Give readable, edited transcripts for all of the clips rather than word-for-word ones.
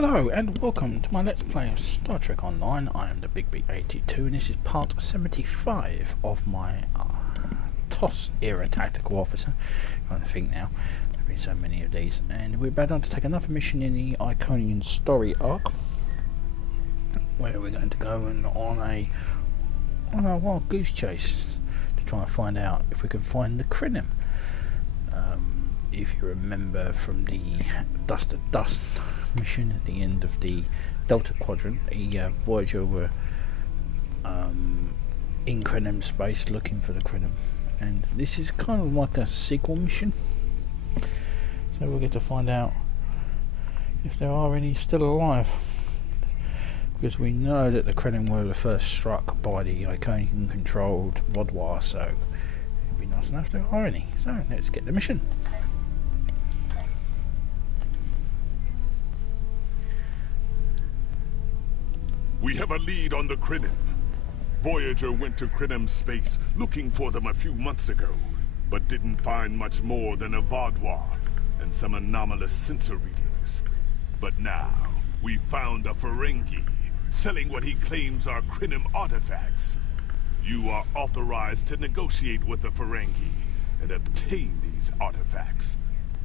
Hello and welcome to my Let's Play of Star Trek Online. I am the Big B82 and this is part 75 of my TOS era Tactical Officer. I'm trying to think now, there have been so many of these. And we're about to take another mission in the Iconian story arc, where we're going to go on a wild goose chase to try and find out if we can find the Krenim. If you remember from the Dust to Dust mission at the end of the Delta Quadrant, the Voyager were in Krenim space looking for the Krenim, and this is kind of like a sequel mission, so we'll get to find out if there are any still alive, because we know that the Krenim were the first struck by the Iconian controlled Vaduwaar, so it'd be nice enough if there are any. So let's get the mission. We have a lead on the Krenim. Voyager went to Krenim space looking for them a few months ago, but didn't find much more than a Vaduwaar and some anomalous sensor readings. But now, we found a Ferengi selling what he claims are Krenim artifacts. You are authorized to negotiate with the Ferengi and obtain these artifacts.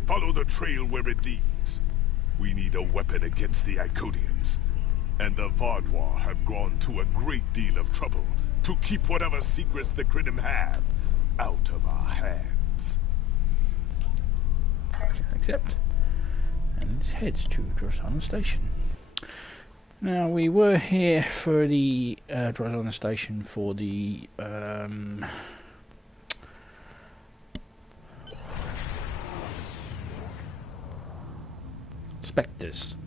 Follow the trail where it leads. We need a weapon against the Iconians. And the Vaduwaar have gone to a great deal of trouble to keep whatever secrets the Krenim have out of our hands. Accept. And let's head to Drozana Station. Now, we were here for the Drozana Station for the Spectres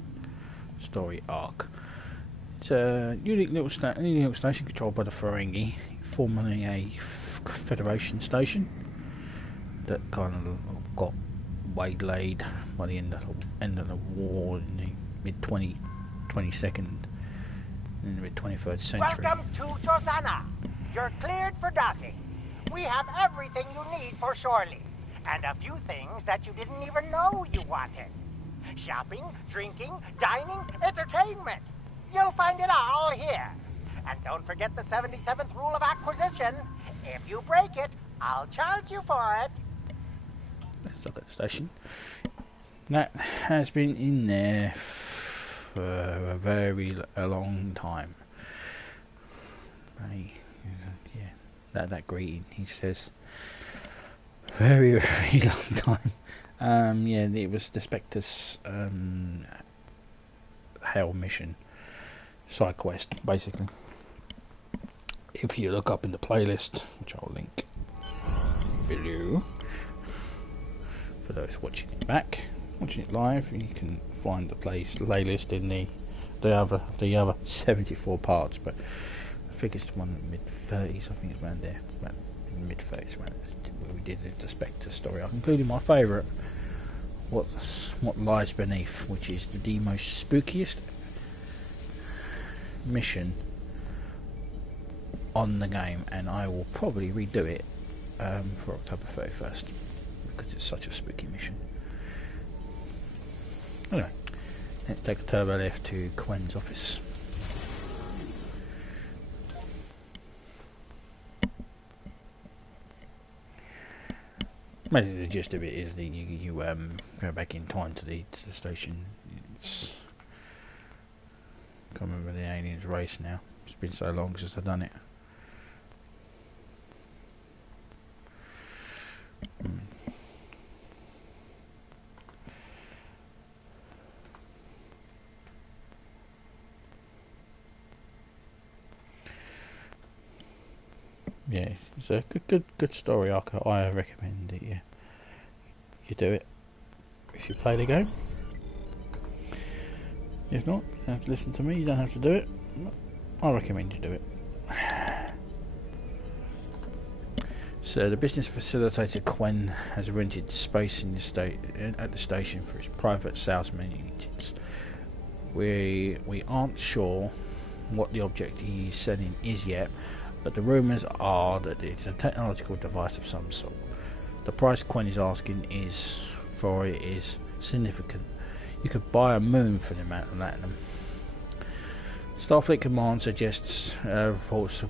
story arc. It's a unique little station controlled by the Ferengi, formerly a Federation station that kind of got waylaid by the end of the war in the mid-22nd in the mid-21st century. Welcome to Drozana. You're cleared for docking. We have everything you need for shore leave, and a few things that you didn't even know you wanted. Shopping, drinking, dining, entertainment. You'll find it all here. And don't forget the 77th rule of acquisition. If you break it, I'll charge you for it. Let's look at the station. That has been in there for a very long time. Yeah, that greeting, he says. Very long time. Yeah, it was the Spectres Hell mission. Side quest, basically. If you look up in the playlist, which I'll link below, for those watching it back, watching it live, you can find the playlist in the other 74 parts. But I think it's the one in the mid-30s. I think it's around there, about mid-30s, where we did the Spectre story. I'm including my favourite, what lies beneath, which is the most spookiest mission on the game, and I will probably redo it for October 31st because it's such a spooky mission. Anyway, let's take a turbo lift to Quen's office. Basically, the gist of it is that you go back in time to the station. I can't remember the aliens race now. It's been so long since I've done it. Yeah, it's a good story arc. I recommend that you do it if you play the game. If not, you don't have to listen to me, you don't have to do it. I recommend you do it. So the business facilitator Quen has rented space in at the station for his private salesman units. We aren't sure what the object he is selling is yet, but the rumours are that it's a technological device of some sort. The price Quen is asking for it is significant. You could buy a moon for the amount of platinum. Starfleet Command suggests reports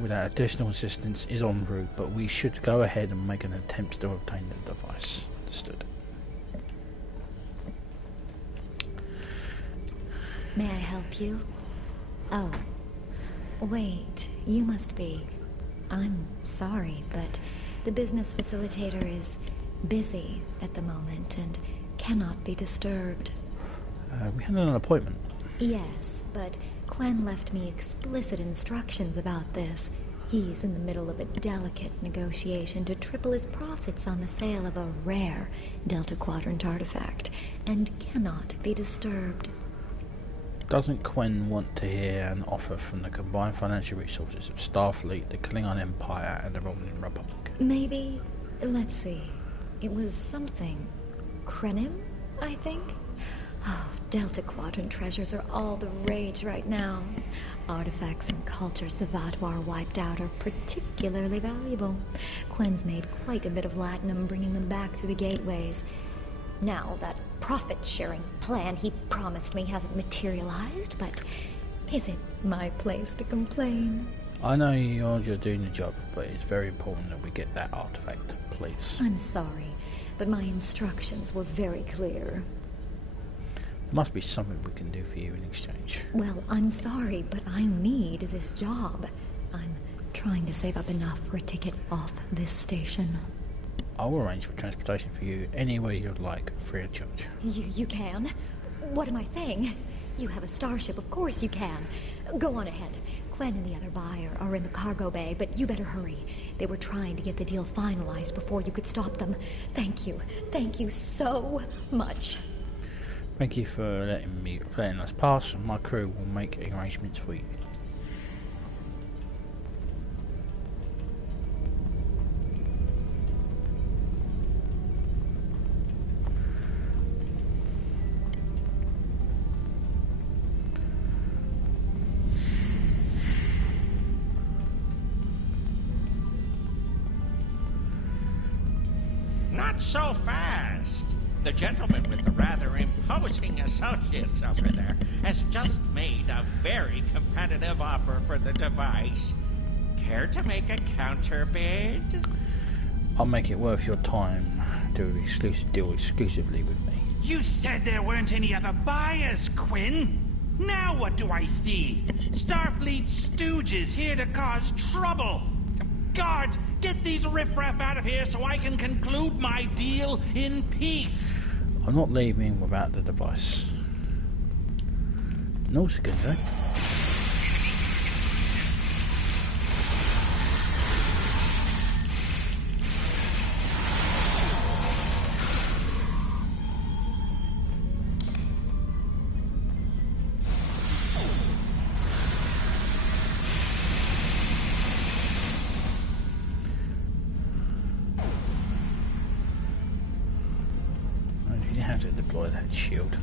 without additional assistance is en route, but we should go ahead and make an attempt to obtain the device. Understood. May I help you? Oh, wait, you must be. I'm sorry, but the business facilitator is busy at the moment and cannot be disturbed. We had an appointment. Yes, but Quen left me explicit instructions about this. He's in the middle of a delicate negotiation to triple his profits on the sale of a rare Delta Quadrant artifact, and cannot be disturbed. Doesn't Quen want to hear an offer from the combined financial resources of Starfleet, the Klingon Empire, and the Romulan Republic? Maybe, let's see, it was something. Krenim, I think? Oh, Delta Quadrant treasures are all the rage right now. Artifacts from cultures the Vaduwaar wiped out are particularly valuable. Quen's made quite a bit of latinum bringing them back through the gateways. Now, that profit-sharing plan he promised me hasn't materialized, but is it my place to complain? I know you're doing the job, but it's very important that we get that artifact, please. I'm sorry, but my instructions were very clear. There must be something we can do for you in exchange. Well, I'm sorry, but I need this job. I'm trying to save up enough for a ticket off this station. I'll arrange for transportation for you anywhere you'd like, free of charge. You can? What am I saying? You have a starship, of course you can. Go on ahead. Quen and the other buyer are in the cargo bay, but you better hurry. They were trying to get the deal finalized before you could stop them. Thank you so much. Thank you for letting us pass, and my crew will make arrangements for you. Not so fast. The gentleman with the rather imposing associates over there has just made a very competitive offer for the device. Care to make a counter bid? I'll make it worth your time to deal exclusively with me. You said there weren't any other buyers, Quen. Now what do I see? Starfleet stooges here to cause trouble. Guards, get these riffraff out of here so I can conclude my deal in peace. I'm not leaving without the device. No seconds, eh? To deploy that shield.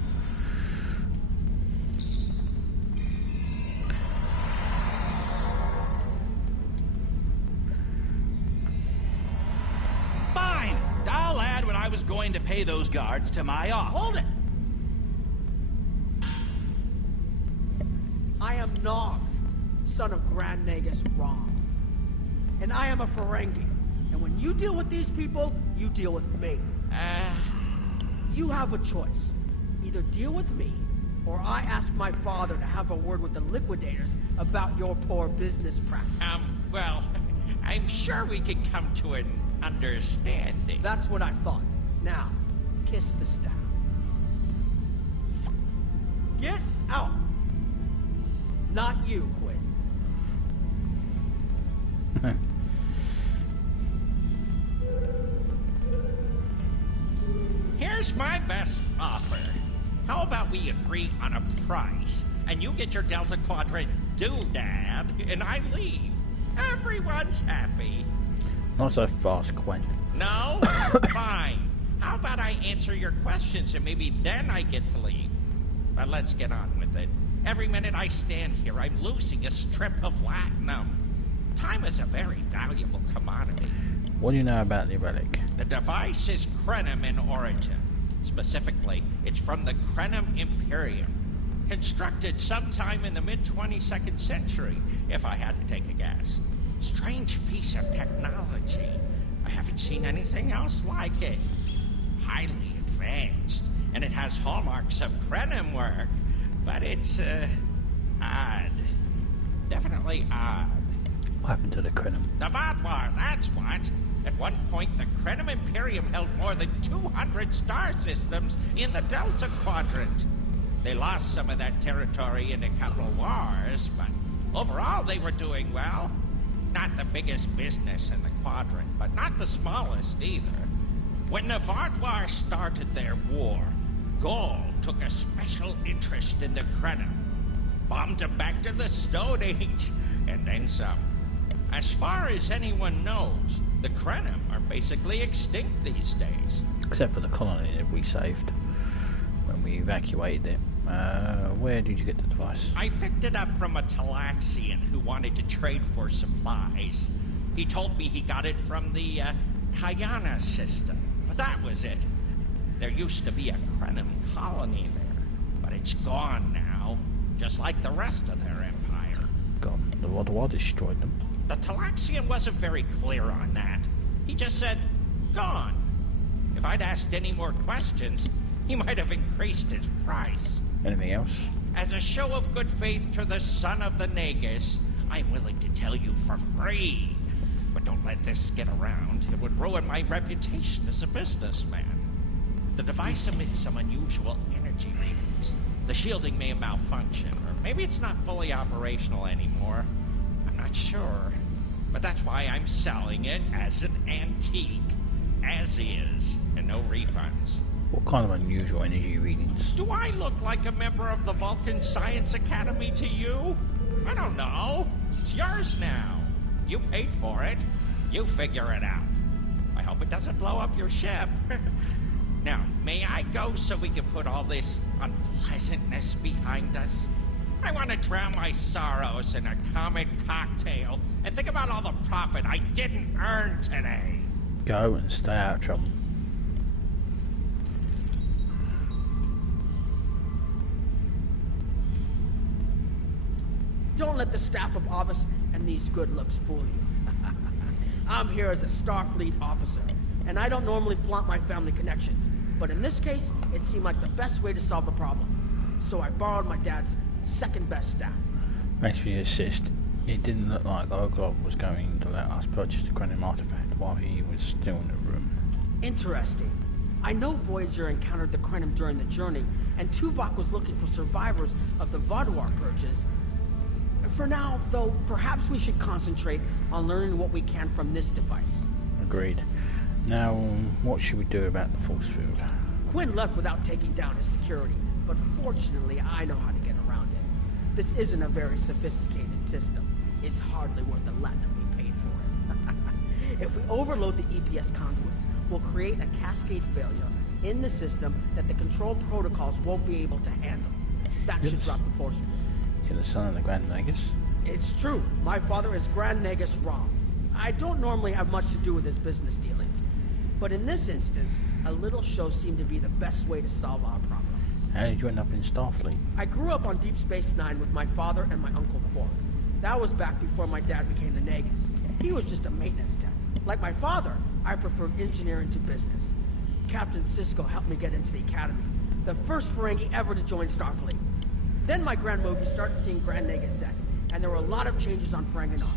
Fine! I'll add what I was going to pay those guards to my offer. Hold it! I am Nog, son of Grand Nagus Rom. And I am a Ferengi. And when you deal with these people, you deal with me. You have a choice. Either deal with me, or I ask my father to have a word with the liquidators about your poor business practice. Well, I'm sure we can come to an understanding. That's what I thought. Now, kiss the staff. Get out! Not you, Quen. Here's my best offer. How about we agree on a price, and you get your Delta Quadrant doodad, and I leave. Everyone's happy. Not so fast, Quen. No? Fine. How about I answer your questions, and maybe then I get to leave? But let's get on with it. Every minute I stand here, I'm losing a strip of latinum. Time is a very valuable commodity. What do you know about the relic? The device is Krenim in origin. Specifically, it's from the Krenim Imperium. Constructed sometime in the mid-22nd century, if I had to take a guess. Strange piece of technology. I haven't seen anything else like it. Highly advanced, and it has hallmarks of Krenim work, but it's, odd. Definitely odd. What happened to the Krenim? The Vaduwaar, that's what. At one point, the Krenim Imperium held more than 200 star systems in the Delta Quadrant. They lost some of that territory in a couple of wars, but overall they were doing well. Not the biggest business in the quadrant, but not the smallest either. When the Vaduwaar started their war, Gaul took a special interest in the Krenim. Bombed them back to the Stone Age, and then some. As far as anyone knows, the Krenim are basically extinct these days. Except for the colony that we saved when we evacuated it. Where did you get the device? I picked it up from a Talaxian who wanted to trade for supplies. He told me he got it from the Kayana system. But that was it. There used to be a Krenim colony there, but it's gone now, just like the rest of their empire. Gone. The Vaduwaar destroyed them. The Talaxian wasn't very clear on that. He just said, gone. If I'd asked any more questions, he might have increased his price. Anything else? As a show of good faith to the son of the Nagus, I'm willing to tell you for free. But don't let this get around. It would ruin my reputation as a businessman. The device emits some unusual energy readings. The shielding may malfunction, or maybe it's not fully operational anymore. I'm not sure. But that's why I'm selling it as an antique. As is, and no refunds. What kind of unusual energy readings? Do I look like a member of the Vulcan Science Academy to you? I don't know. It's yours now. You paid for it. You figure it out. I hope it doesn't blow up your ship. Now, may I go so we can put all this unpleasantness behind us? I want to drown my sorrows in a comic cocktail and think about all the profit I didn't earn today. Go and stay out of trouble. Don't let the staff of Office and these good looks fool you. I'm here as a Starfleet officer, and I don't normally flaunt my family connections, but in this case, it seemed like the best way to solve the problem. So I borrowed my dad's second best staff. Thanks for your assist. It didn't look like Oglop was going to let us purchase the Krenim artifact while he was still in the room. Interesting. I know Voyager encountered the Krenim during the journey, and Tuvok was looking for survivors of the Vaduwaar purges. For now, though, perhaps we should concentrate on learning what we can from this device. Agreed. Now, what should we do about the force field? Quinn left without taking down his security, but fortunately I know how to get around it. This isn't a very sophisticated system. It's hardly worth the latinum we paid for it. If we overload the EPS conduits, we'll create a cascade failure in the system that the control protocols won't be able to handle. That should drop the force field. You're the son of the Grand Nagus? It's true. My father is Grand Nagus Rom. I don't normally have much to do with his business dealings, but in this instance, a little show seemed to be the best way to solve our problem. How did you end up in Starfleet? I grew up on Deep Space Nine with my father and my uncle Quark. That was back before my dad became the Nagus. He was just a maintenance tech. Like my father, I preferred engineering to business. Captain Sisko helped me get into the academy, the first Ferengi ever to join Starfleet. Then my Grand Mogi started seeing Grand Nagus Zek, and there were a lot of changes on Ferenginar.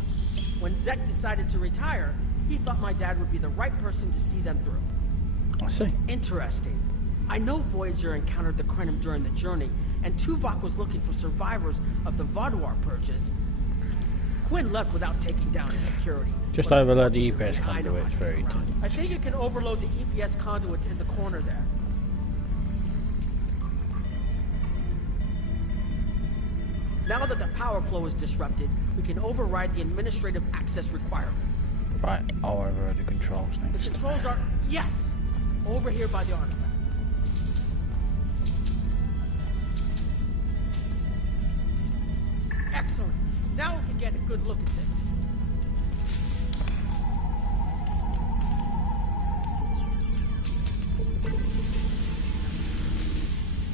When Zek decided to retire, he thought my dad would be the right person to see them through. I see. Interesting. I know Voyager encountered the Krenim during the journey, and Tuvok was looking for survivors of the Vaduwaar purges. Quinn left without taking down his security. Just overload the EPS conduits very tight. I think you can overload the EPS conduits in the corner there. Now that the power flow is disrupted, we can override the administrative access requirement. Right, I'll override the controls next. The controls are, yes, over here by the artifact. Excellent. Now we can get a good look at this.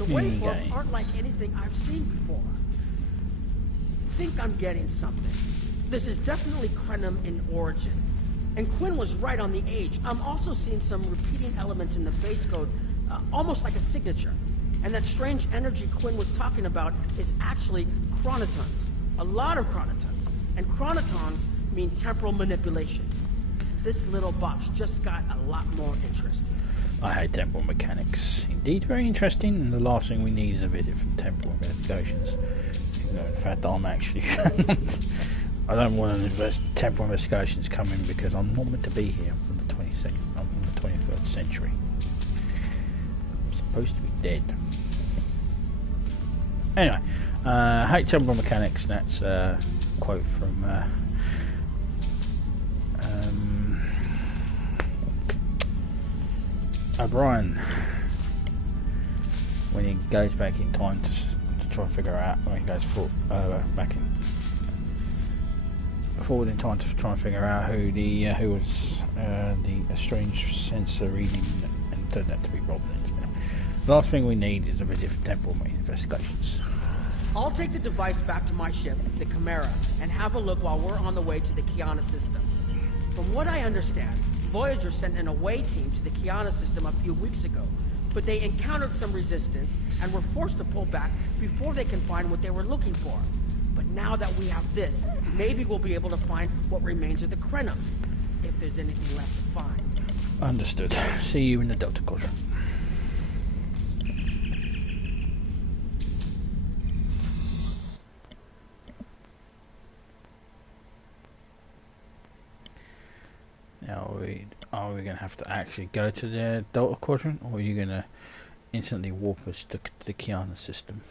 waveforms aren't like anything I've seen before. Think I'm getting something. This is definitely Krenim in origin. And Quinn was right on the age. I'm also seeing some repeating elements in the base code, almost like a signature. And that strange energy Quinn was talking about is actually chronotons. A lot of chronotons. And chronotons mean temporal manipulation. This little box just got a lot more interesting. I hate temporal mechanics. Indeed, very interesting, and the last thing we need is a visit from temporal investigations. Even though, in fact, I'm actually... I don't want temporal investigations coming because I'm not meant to be here from the 22nd. I'm from the 21st century. I'm supposed to be dead. Anyway, hate temporal mechanics. That's a quote from O'Brien when he goes back in time to try and figure out, when he goes forward in time to try and figure out who was the strange sensor reading and turned out to be Robin. The last thing we need is a visit for temporal investigations. I'll take the device back to my ship, the Chimera, and have a look while we're on the way to the Kiana system. From what I understand, Voyager sent an away team to the Kiana system a few weeks ago, but they encountered some resistance and were forced to pull back before they can find what they were looking for. But now that we have this, maybe we'll be able to find what remains of the Krenim, if there's anything left to find. Understood. See you in the Delta Quadrant. Now, are we going to have to actually go to the Delta Quadrant, or are you going to instantly warp us to the Kiana system?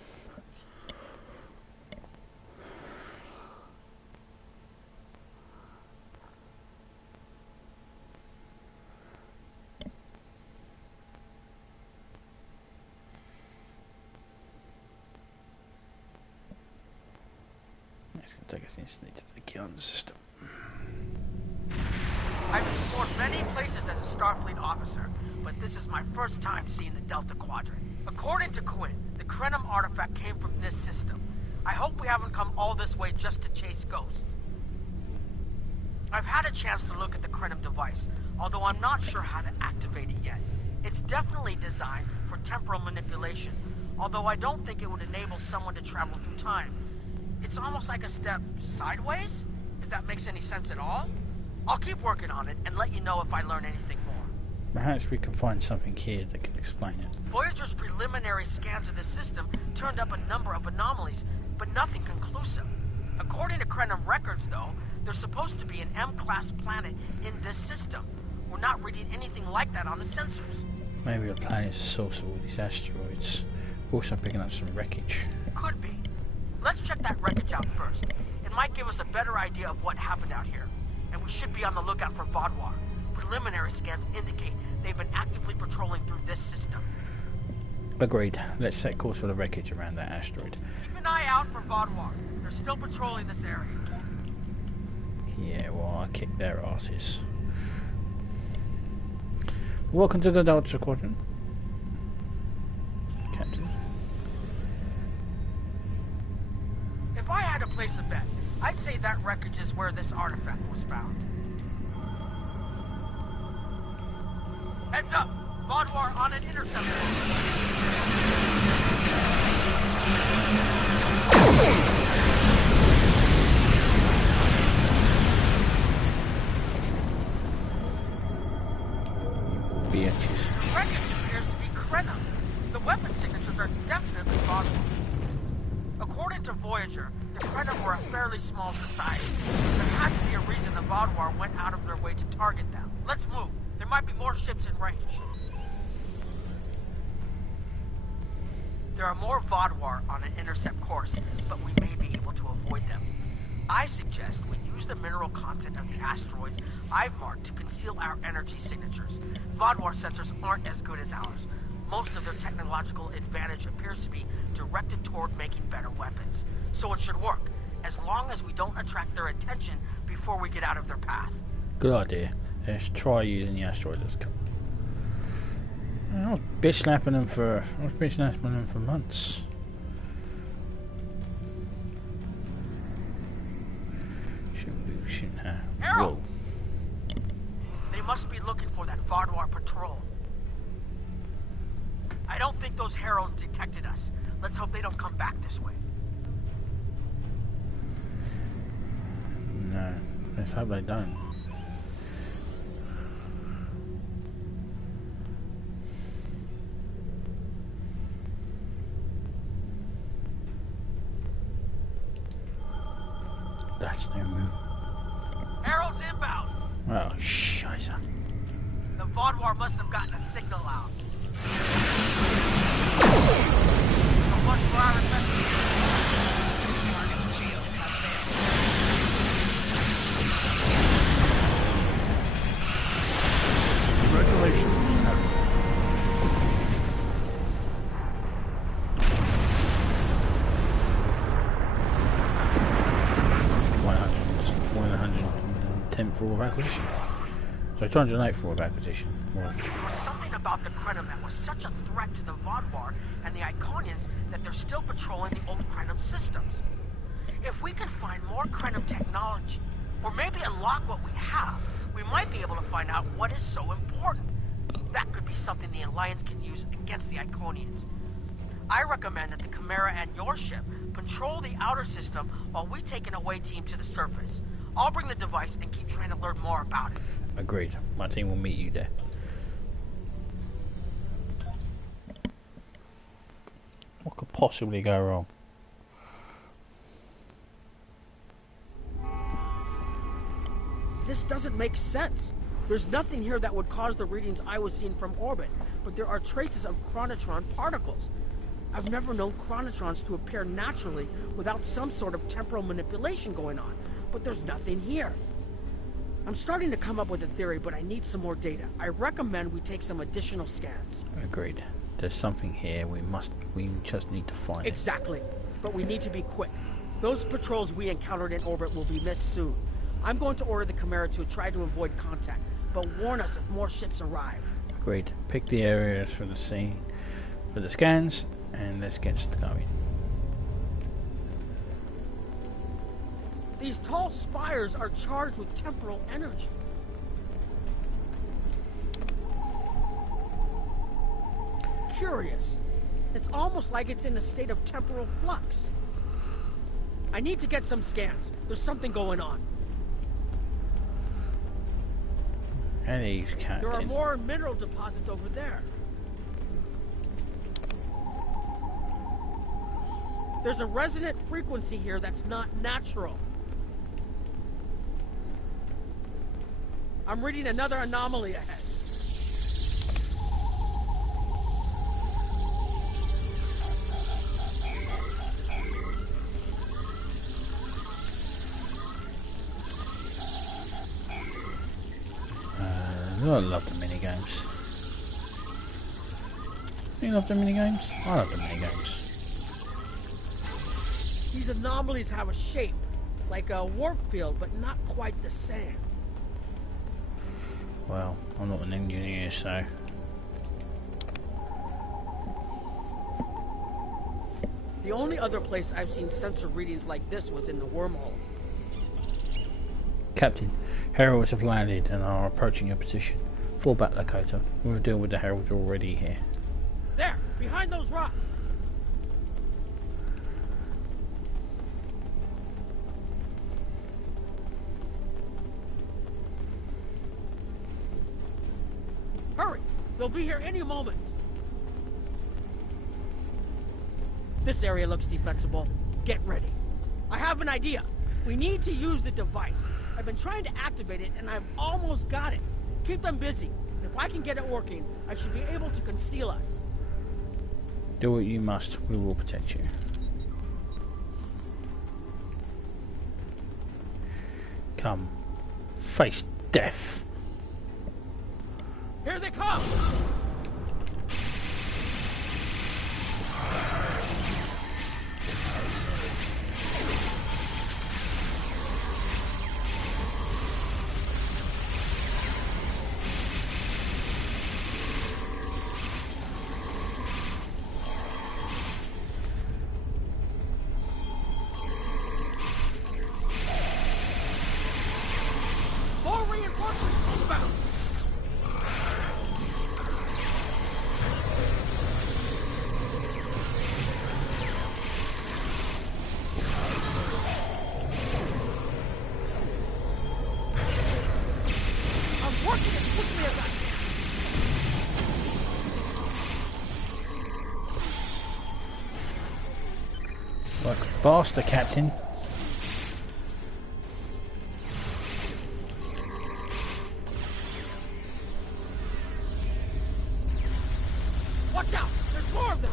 It's going to take us instantly to the Kiana system. I've explored many places as a Starfleet officer, but this is my first time seeing the Delta Quadrant. According to Quinn, the Krenim artifact came from this system. I hope we haven't come all this way just to chase ghosts. I've had a chance to look at the Krenim device, although I'm not sure how to activate it yet. It's definitely designed for temporal manipulation, although I don't think it would enable someone to travel through time. It's almost like a step sideways, if that makes any sense at all. I'll keep working on it and let you know if I learn anything more. Perhaps we can find something here that can explain it. Voyager's preliminary scans of this system turned up a number of anomalies, but nothing conclusive. According to Krenim records, though, there's supposed to be an M-class planet in this system. We're not reading anything like that on the sensors. Maybe the planet is the source of all these asteroids. We're also picking up some wreckage. Could be. Let's check that wreckage out first. It might give us a better idea of what happened out here. And we should be on the lookout for Vaduwaar. Preliminary scans indicate they've been actively patrolling through this system. Agreed. Let's set course for the wreckage around that asteroid. Keep an eye out for Vaduwaar. They're still patrolling this area. Yeah, well, I kicked their asses. Welcome to the Delta Quadrant, Captain. If I had to place a bet, I'd say that wreckage is where this artifact was found. Heads up! Vaduwaar on an interceptor. Bitches. The wreckage appears to be Krenim. The weapon signatures are definitely Vaduwaar. According to Voyager, the Krenim were a fairly small society. There had to be a reason the Vaduwaar went out of their way to target them. Let's move. There might be more ships in range. There are more Vaduwaar on an intercept course, but we may be able to avoid them. I suggest we use the mineral content of the asteroids I've marked to conceal our energy signatures. Vaduwaar sensors aren't as good as ours. Most of their technological advantage appears to be directed toward making better weapons. So it should work, as long as we don't attract their attention before we get out of their path. Good idea. Let's try using the asteroid. Let's go. I was bitch slapping them for months. Shouldn't have. Harold! They must be looking for that Vaduwaar patrol. I don't think those heralds detected us. Let's hope they don't come back this way. No, let's hope they don't. That's their move. Herald's inbound! Oh, scheiße. The Vaduwaar must have gotten a signal out. So much for our investigation. Target shield has failed. Congratulations. 110 for all acquisition. So 208 for all acquisition. Well, There was something about the Krenim that was such a threat to the Vaduwaar and the Iconians that they're still patrolling the old Krenim systems. If we can find more Krenim technology, or maybe unlock what we have, we might be able to find out what is so important. That could be something the Alliance can use against the Iconians. I recommend that the Chimera and your ship patrol the outer system while we take an away team to the surface. I'll bring the device and keep trying to learn more about it. agreed. My team will meet you there. What could possibly go wrong? This doesn't make sense. There's nothing here that would cause the readings I was seeing from orbit, but there are traces of chronotron particles. I've never known chronotrons to appear naturally without some sort of temporal manipulation going on, but there's nothing here. I'm starting to come up with a theory, but I need some more data. I recommend we take some additional scans. Agreed. There's something here we just need to find. Exactly. But we need to be quick. Those patrols we encountered in orbit will be missed soon. I'm going to order the Chimera to try to avoid contact, but warn us if more ships arrive. Agreed. Pick the areas for the scans, and let's get going. These tall spires are charged with temporal energy. Curious. It's almost like it's in a state of temporal flux. I need to get some scans. There's something going on. And he's Captain. There are more mineral deposits over there. There's a resonant frequency here that's not natural. I'm reading another anomaly ahead. I love the minigames. You love the minigames? I love the minigames. These anomalies have a shape, like a warp field, but not quite the same. Well, I'm not an engineer, so... The only other place I've seen sensor readings like this was in the wormhole. Captain, heralds have landed and are approaching your position. Fall back, locator. We'll deal with the heralds already here. There, behind those rocks. Hurry! They'll be here any moment. This area looks defensible. Get ready. I have an idea. We need to use the device. I've been trying to activate it, and I've almost got it. Keep them busy. If I can get it working, I should be able to conceal us. Do what you must. We will protect you. Come. Face death. Here they come! Eastbound! I'm working as quickly as I can! Like faster, Captain. Watch out! There's more of them!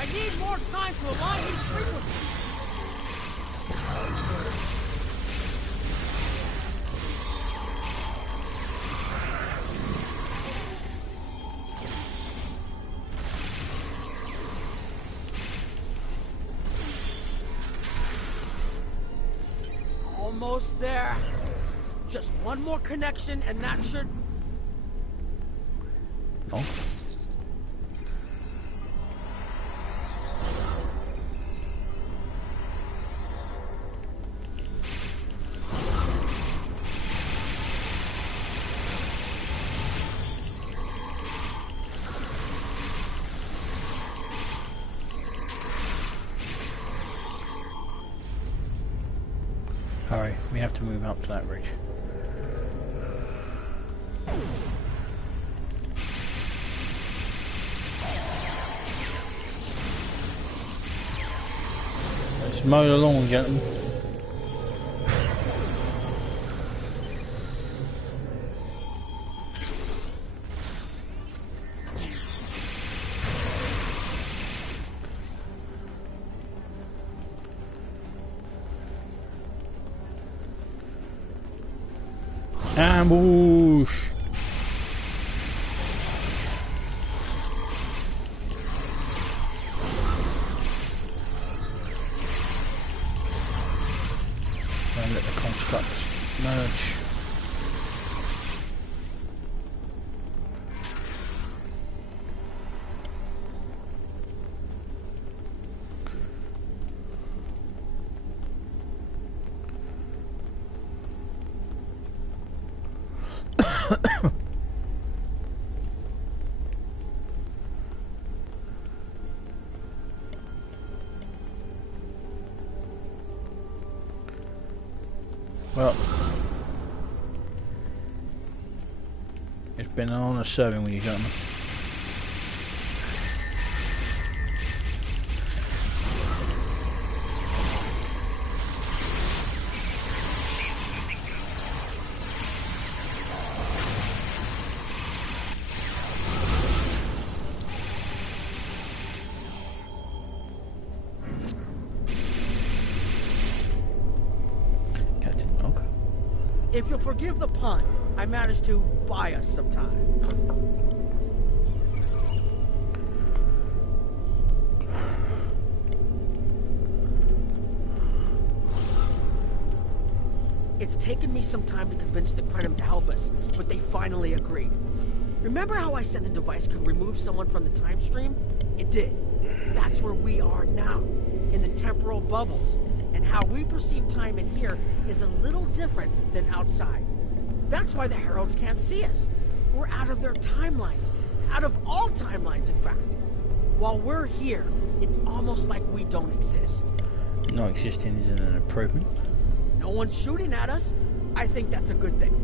I need more time to align these frequencies! Almost there. Just one more connection and that should... No. Hurry, we have to move up to that ridge. Let's mow along, gentlemen. Ambush! And let the constructs merge. Well, it's been an honour serving with you, gentlemen. If you'll forgive the pun, I managed to buy us some time. It's taken me some time to convince the Krenim to help us, but they finally agreed. Remember how I said the device could remove someone from the time stream? It did. That's where we are now, in the temporal bubbles. And how we perceive time in here is a little different than outside. That's why the Heralds can't see us. We're out of their timelines. Out of all timelines, in fact. While we're here, it's almost like we don't exist. Not existing isn't an improvement. No one's shooting at us. I think that's a good thing.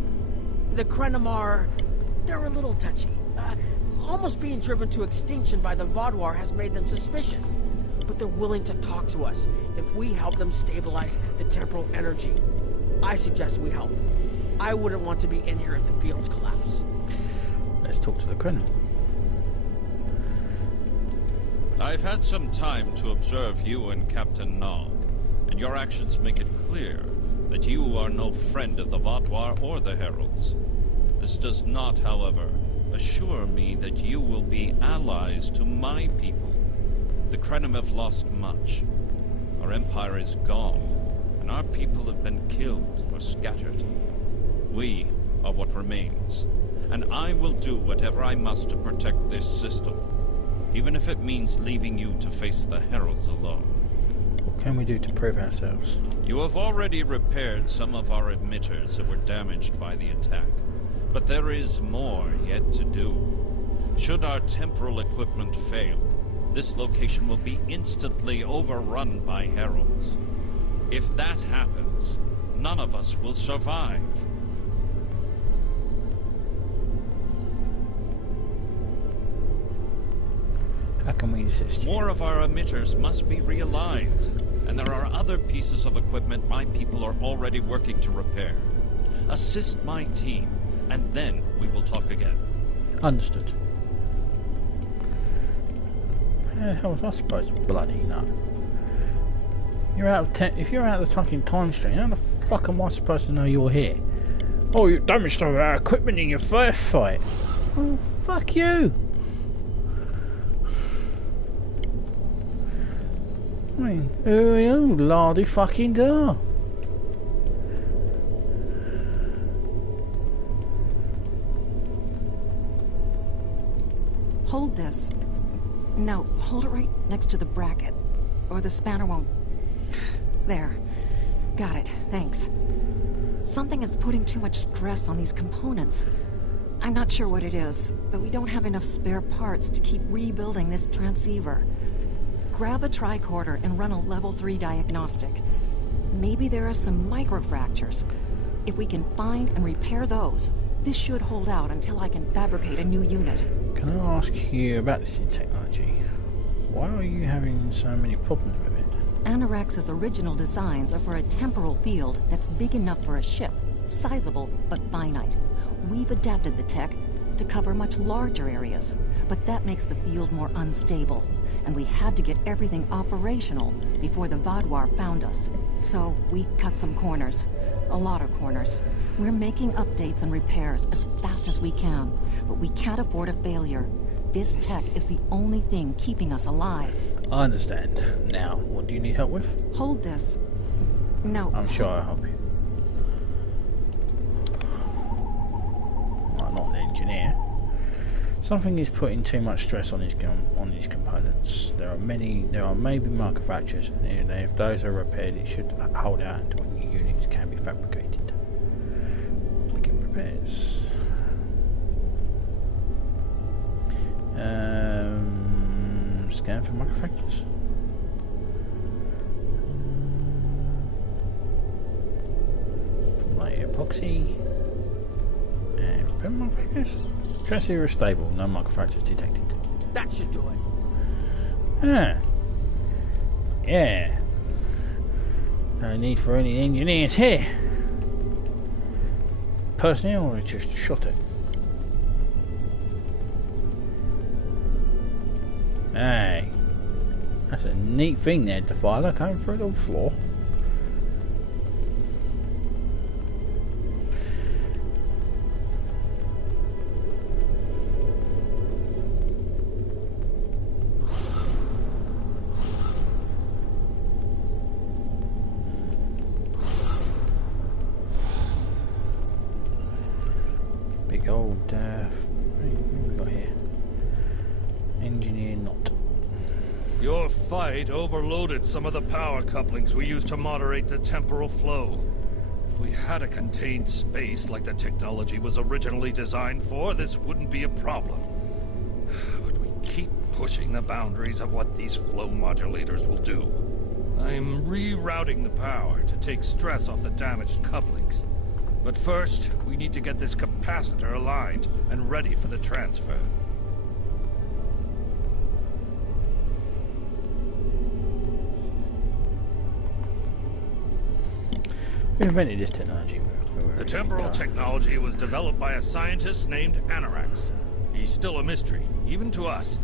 The Krenim are... they're a little touchy. Almost being driven to extinction by the Vaduwaar has made them suspicious. But they're willing to talk to us if we help them stabilize the temporal energy. I suggest we help. I wouldn't want to be in here if the fields collapse. Let's talk to the Krenim. I've had some time to observe you and Captain Nog, and your actions make it clear that you are no friend of the Vaduwaar or the Heralds. This does not, however, assure me that you will be allies to my people. The Krenim have lost much. Our empire is gone, and our people have been killed or scattered. We are what remains, and I will do whatever I must to protect this system, even if it means leaving you to face the Heralds alone. What can we do to prove ourselves? You have already repaired some of our emitters that were damaged by the attack, but there is more yet to do. Should our temporal equipment fail, this location will be instantly overrun by Heralds. If that happens, none of us will survive. How can we assist you? More of our emitters must be realigned, and there are other pieces of equipment my people are already working to repair. Assist my team, and then we will talk again. Understood. How the hell was I supposed to bloody know? You're out of if you're out of the fucking time stream, how the fuck am I supposed to know you're here? Oh, you damaged our equipment in your first fight. Oh, fuck you. I mean, who are you, lardy fucking da? Hold this. No, hold it right next to the bracket, or the spanner won't... There. Got it, thanks. Something is putting too much stress on these components. I'm not sure what it is, but we don't have enough spare parts to keep rebuilding this transceiver. Grab a tricorder and run a level 3 diagnostic. Maybe there are some microfractures. If we can find and repair those, this should hold out until I can fabricate a new unit. Can I ask you about this technology? Why are you having so many problems with it? Anorak's original designs are for a temporal field that's big enough for a ship, sizable but finite. We've adapted the tech to cover much larger areas, but that makes the field more unstable, and we had to get everything operational before the Vaduwaar found us. So we cut some corners. A lot of corners. We're making updates and repairs as fast as we can, but we can't afford a failure. This tech is the only thing keeping us alive. I understand. Now, what do you need help with? Hold this. No. I'm sure I'll help you. I'm not an engineer. Something is putting too much stress on these components. There are maybe microfractures, and if those are repaired, it should hold out until new units can be fabricated. Clicking repairs. Scan for microfractures. From light epoxy. And repair microfractures. Transceiver is stable, no microfractures detected. That should do it. Ah. Yeah. No need for any engineers here. Personnel or just shot it. Hey. That's a neat thing there, Defiler, coming through the floor. Big old, what have we got here? Engineer not. Your fight overloaded some of the power couplings we used to moderate the temporal flow. If we had a contained space like the technology was originally designed for, this wouldn't be a problem. But we keep pushing the boundaries of what these flow modulators will do. I'm rerouting the power to take stress off the damaged couplings. But first, we need to get this capacitor aligned and ready for the transfer. Who invented this technology? The temporal technology was developed by a scientist named Anorak. He's still a mystery, even to us.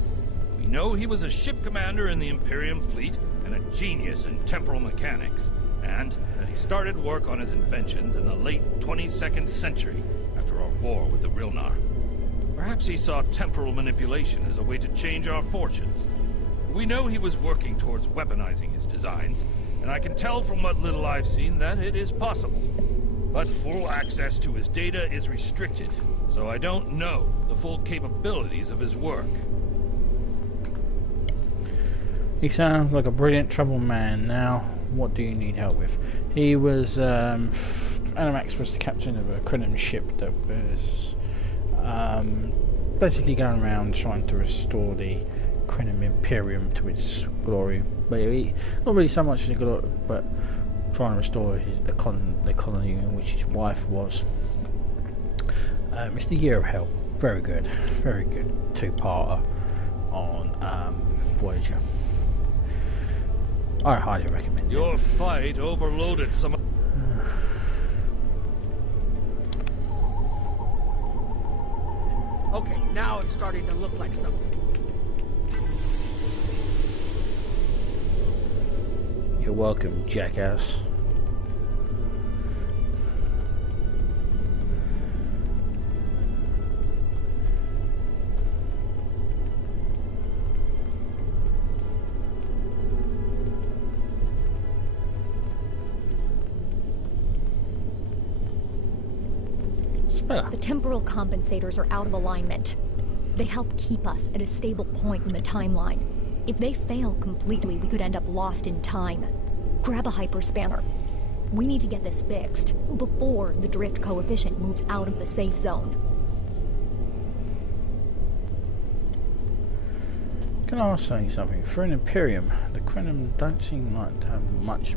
We know he was a ship commander in the Imperium fleet and a genius in temporal mechanics, and that he started work on his inventions in the late 22nd century after our war with the Rilnar. Perhaps he saw temporal manipulation as a way to change our fortunes. We know he was working towards weaponizing his designs, and I can tell from what little I've seen that it is possible. but full access to his data is restricted, so I don't know the full capabilities of his work. He sounds like a brilliant trouble man. Now, what do you need help with? He was, Animax was the captain of a Krenim ship that was basically going around trying to restore the Krenim Imperium to its glory. But not really so much the glory, but trying to restore the colony in which his wife was. It's the Year of Hell. Very good two-parter on Voyager. I highly recommend it. Your fight overloaded some... Okay, now it's starting to look like something. You're welcome, jackass. The temporal compensators are out of alignment. They help keep us at a stable point in the timeline. If they fail completely, we could end up lost in time. Grab a hyperspanner. We need to get this fixed before the drift coefficient moves out of the safe zone. Can I ask you something? For an Imperium, the Krenim don't seem like to have much.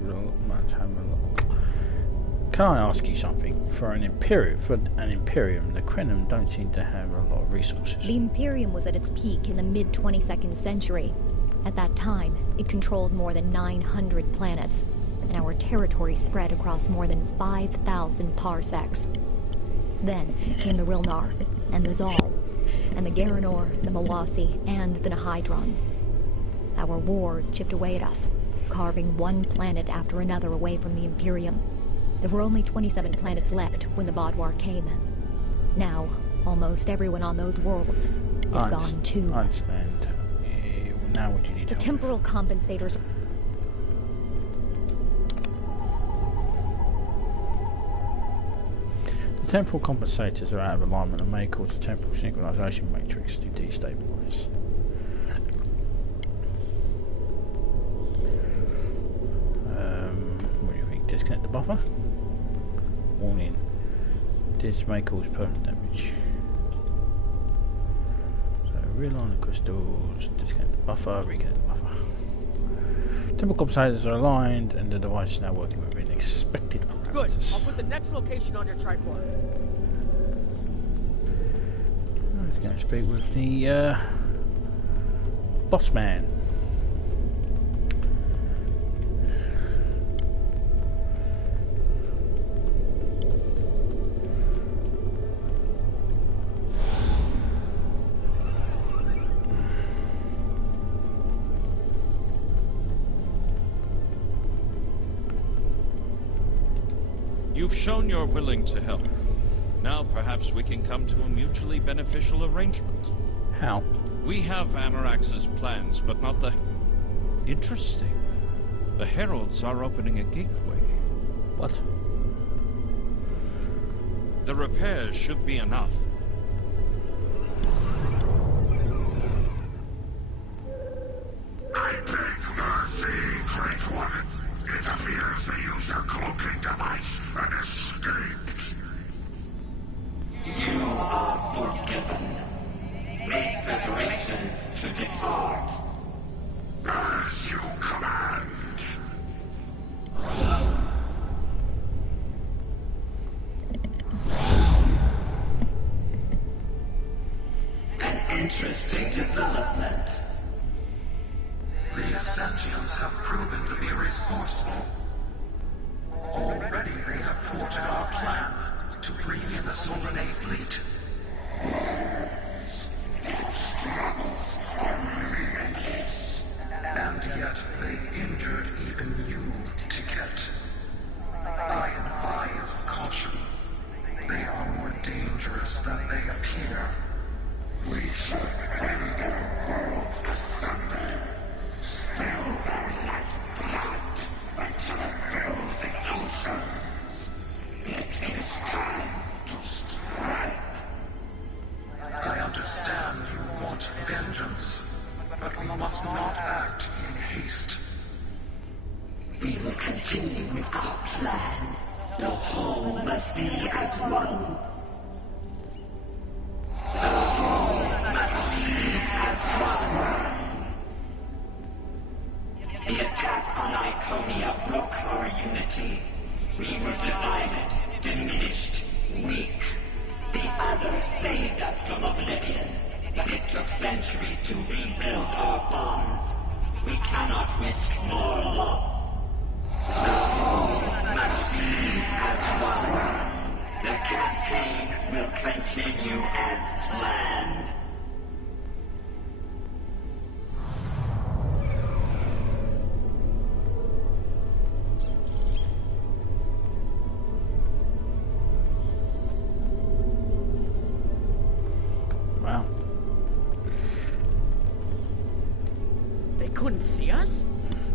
Can I ask you something? For an Imperium, the Krenim don't seem to have a lot of resources. The Imperium was at its peak in the mid-22nd century. At that time, it controlled more than 900 planets, and our territory spread across more than 5,000 parsecs. Then came the Rilnar, and the Zal, and the Garanor, the Mawasi, and the Nahydron. Our wars chipped away at us, carving one planet after another away from the Imperium. There were only 27 planets left when the Vaduwaar came. Now, almost everyone on those worlds is gone too. I understand. Now what do you need? The temporal compensators... The temporal compensators are out of alignment and may cause the temporal synchronization matrix to destabilize. What do you think? Disconnect the buffer? Warning. This may cause permanent damage. So realign the crystals, disconnect the buffer, reconnect the buffer. Temporal compensators are aligned and the device is now working within expected parameters. Good. I'll put the next location on your tricorder. I was going to speak with the boss man. You've shown you're willing to help. Now perhaps we can come to a mutually beneficial arrangement. How? We have Anorax's plans, but not the... Interesting. The Heralds are opening a gateway. What? The repairs should be enough. I beg mercy, Great One. It appears they used a cloaking device and escaped. You are forgiven. Make preparations to depart. As you command. An interesting development. These sentients have proven to be resourceful. Already they have thwarted our plan to bring in the Sovereign fleet. And yet they injured even you, Ticket. I advise caution. They are more dangerous than they appear. We should bring their worlds asunder. Spill their life's blood until it fills the oceans. It vengeance, but we must not act in haste. We will continue with our plan. The whole must be as one. The whole must be as one. The attack on Iconia broke our unity. We were divided, diminished, weak. The others saved us from oblivion, but it took centuries to rebuild our bonds. We cannot risk more loss. The whole must be as one. The campaign will continue as planned. Wow. They couldn't see us?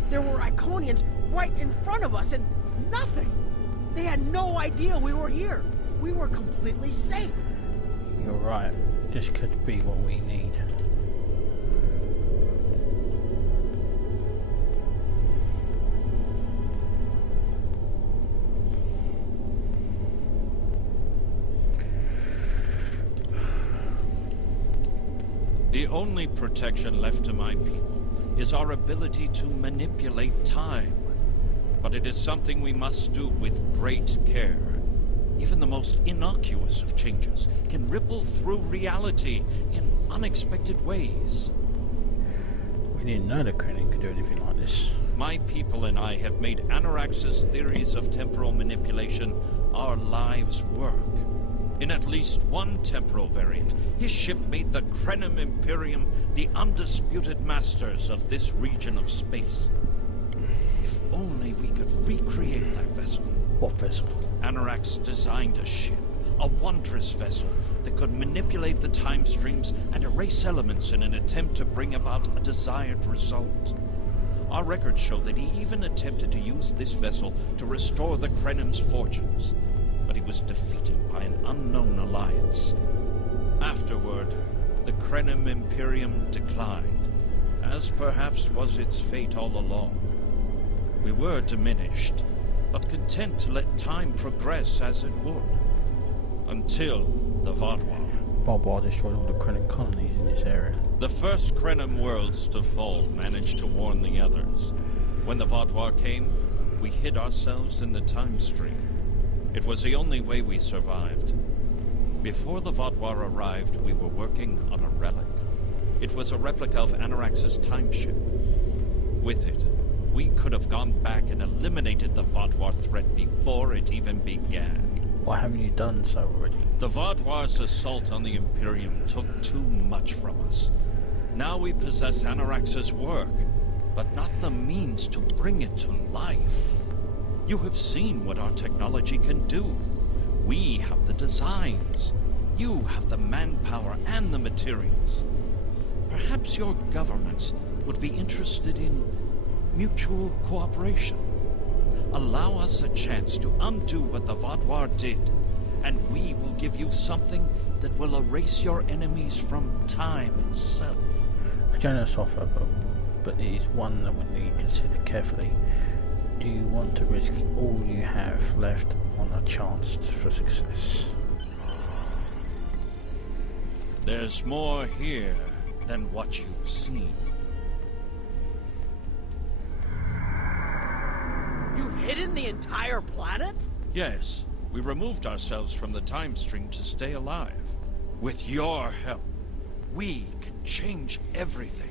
There were Iconians right in front of us and nothing. They had no idea we were here. We were completely safe. You're right. This could be what we need. The only protection left to my people is our ability to manipulate time. But it is something we must do with great care. Even the most innocuous of changes can ripple through reality in unexpected ways. We didn't know the Krenim could do anything like this. My people and I have made Anarax's theories of temporal manipulation our lives' work. In at least one temporal variant, his ship made the Krenim Imperium the undisputed masters of this region of space. If only we could recreate that vessel. What vessel? Anarax designed a ship, a wondrous vessel that could manipulate the time streams and erase elements in an attempt to bring about a desired result. Our records show that he even attempted to use this vessel to restore the Krenim's fortunes, but he was defeated by an unknown alliance. Afterward, the Krenim Imperium declined, as perhaps was its fate all along. We were diminished, but content to let time progress as it would. Until the Vaduwaar. Vaduwaar destroyed all the Krenim colonies in this area. The first Krenim worlds to fall managed to warn the others. When the Vaduwaar came, we hid ourselves in the time stream. It was the only way we survived. Before the Vaduwaar arrived, we were working on a relic. It was a replica of Anarax's time ship. With it, we could have gone back and eliminated the Vaduwaar threat before it even began. Why haven't you done so already? The Vaduaar's assault on the Imperium took too much from us. Now we possess Anarax's work, but not the means to bring it to life. You have seen what our technology can do. We have the designs. You have the manpower and the materials. Perhaps your governments would be interested in mutual cooperation. Allow us a chance to undo what the Vaduwaar did, and we will give you something that will erase your enemies from time itself. A generous offer, but it is one that we need to consider carefully. Do you want to risk all you have left on a chance for success? There's more here than what you've seen. You've hidden the entire planet? Yes, we removed ourselves from the time stream to stay alive. With your help, we can change everything.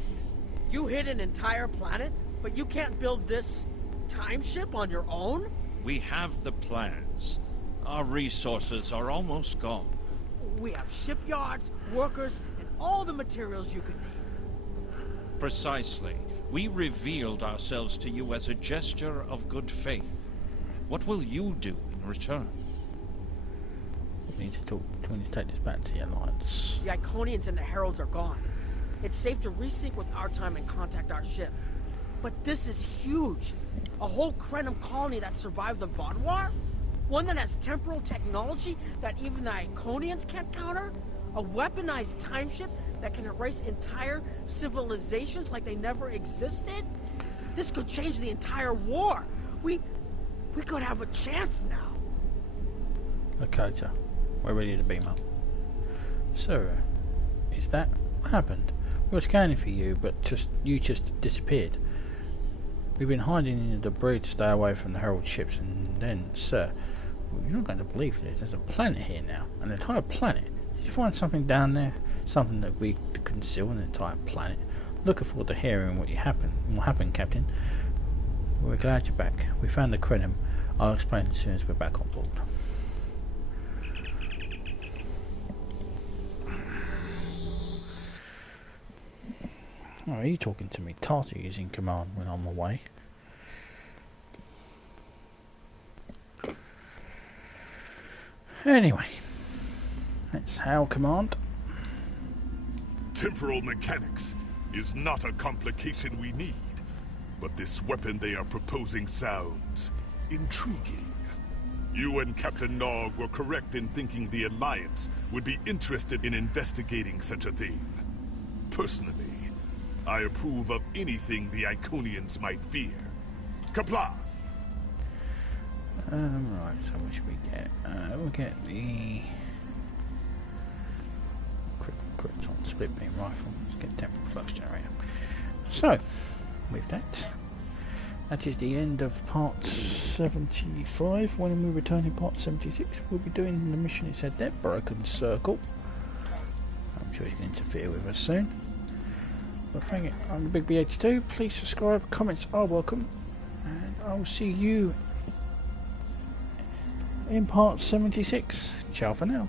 You hid an entire planet, but you can't build this time ship on your own? We have the plans. Our resources are almost gone. We have shipyards, workers, and all the materials you could need. Precisely. We revealed ourselves to you as a gesture of good faith. What will you do in return? We need to take this back to the Alliance. The Iconians and the Heralds are gone. It's safe to resync with our time and contact our ship. But this is huge. A whole Krenim colony that survived the Vaduwaar? One that has temporal technology that even the Iconians can't counter? A weaponized timeship that can erase entire civilizations like they never existed? This could change the entire war. We could have a chance now. Lakota, we're ready to beam up. Sir, is that what happened? We were scanning for you, but you just disappeared. We've been hiding in the debris to stay away from the Herald ships, and then, sir, you're not going to believe this. There's a planet here now, an entire planet. Did you find something down there? Something that we could conceal an entire planet? Looking forward to hearing what happened, Captain. We're glad you're back. We found the Krenim. I'll explain as soon as we're back on board. Oh, are you talking to me? Tarty is in command when I'm away. Anyway, let's hail command. Temporal mechanics is not a complication we need, but this weapon they are proposing sounds intriguing. You and Captain Nog were correct in thinking the Alliance would be interested in investigating such a thing. Personally, I approve of anything the Iconians might fear. Kapla! Right, so what should we get? We'll get the Krypton split beam rifle. Let's get temporal flux generator. So, with that is the end of part 75. When we return in part 76, we'll be doing the mission it said there, Broken Circle. I'm sure he's going to interfere with us soon. But thank you. I'm the Big BH2. Please subscribe. Comments are welcome. And I'll see you in part 76. Ciao for now.